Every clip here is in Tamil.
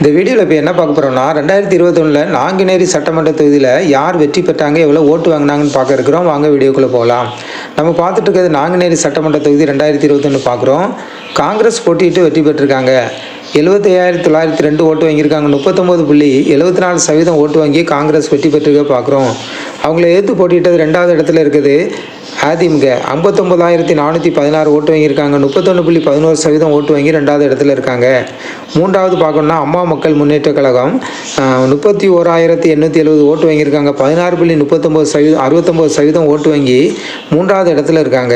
இந்த வீடியோவில் இப்போ என்ன பார்க்க போகிறோம்னா 2021 நாங்குநேரி சட்டமன்ற தொகுதியில் யார் வெற்றி பெற்றாங்க, எவ்வளோ ஓட்டு வாங்கினாங்கன்னு பார்க்க இருக்கிறோம். வாங்க வீடியோக்குள்ளே போகலாம். நம்ம பார்த்துட்டு இருக்கிறது நாங்குநேரி சட்டமன்ற தொகுதி 2021 பார்க்குறோம். காங்கிரஸ் போட்டியிட்டு வெற்றி பெற்றிருக்காங்க. 75,902 ஓட்டு வாங்கியிருக்காங்க. 39.74% ஓட்டு வாங்கி காங்கிரஸ் வெற்றி பெற்றிருக்க பார்க்குறோம். அவங்கள எதிர்த்து போட்டியிட்டது 2வது இடத்துல இருக்குது அதிமுக. 59,416 ஓட்டு வாங்கியிருக்காங்க. 31.11% ஓட்டு வாங்கி 2வது இடத்துல இருக்காங்க. 3வது பார்க்கணும்னா அம்மா மக்கள் முன்னேற்ற கழகம் 31,870 ஓட்டு வாங்கியிருக்காங்க. 16.39% 69% ஓட்டு வாங்கி 3வது இடத்துல இருக்காங்க.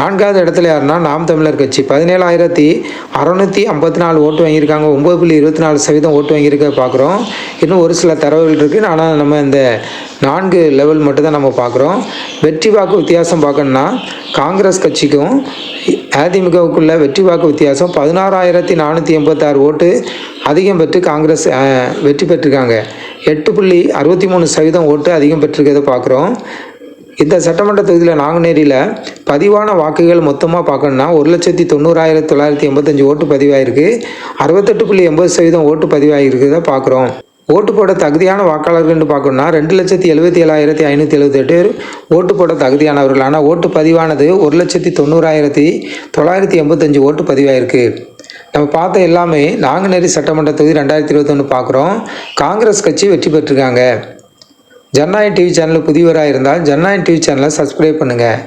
4வது இடத்துல யாருன்னா நாம் தமிழர் கட்சி 17,654 ஓட்டு வாங்கியிருக்காங்க. 9.24% ஓட்டு வாங்கியிருக்க பார்க்குறோம். இன்னும் ஒரு சில தரவுகள் இருக்குது, ஆனால் நம்ம இந்த 4 லெவல் மட்டும் தான் நம்ம பார்க்குறோம். வெற்றி வாக்கு வித்தியாசம் பார்க்கணுன்னா காங்கிரஸ் கட்சிக்கும் அதிமுகவுக்குள்ள வெற்றி வாக்கு வித்தியாசம் 16,486 ஓட்டு அதிகம் பெற்று காங்கிரஸ் வெற்றி பெற்றிருக்காங்க. 8.63% ஓட்டு அதிகம் பெற்றிருக்கிறத பார்க்குறோம். இந்த சட்டமன்ற தொகுதியில் நாங்குநேரியில் பதிவான வாக்குகள் மொத்தமாக பார்க்கணுன்னா 1,90,985 ஓட்டு பதிவாயிருக்கு. 68.80% ஓட்டு பதிவாகிருக்கிறத பார்க்குறோம். ஓட்டு போட தகுதியான வாக்காளர்கள்னு பார்க்கணுன்னா 2,77,578 ஓட்டு போட தகுதியானவர்கள். ஆனால் ஓட்டு பதிவானது 1,90,985 ஓட்டு பதிவாயிருக்கு. நம்ம பார்த்த எல்லாமே நாங்குநேரி சட்டமன்ற தொகுதி 2021 பார்க்குறோம். காங்கிரஸ் கட்சி வெற்றி பெற்றிருக்காங்க. ஜனநாயகம் டிவி சேனல் புதியவராக இருந்தால் ஜனநாயகம் டிவி சேனலை சப்ஸ்கிரைப் பண்ணுங்கள்.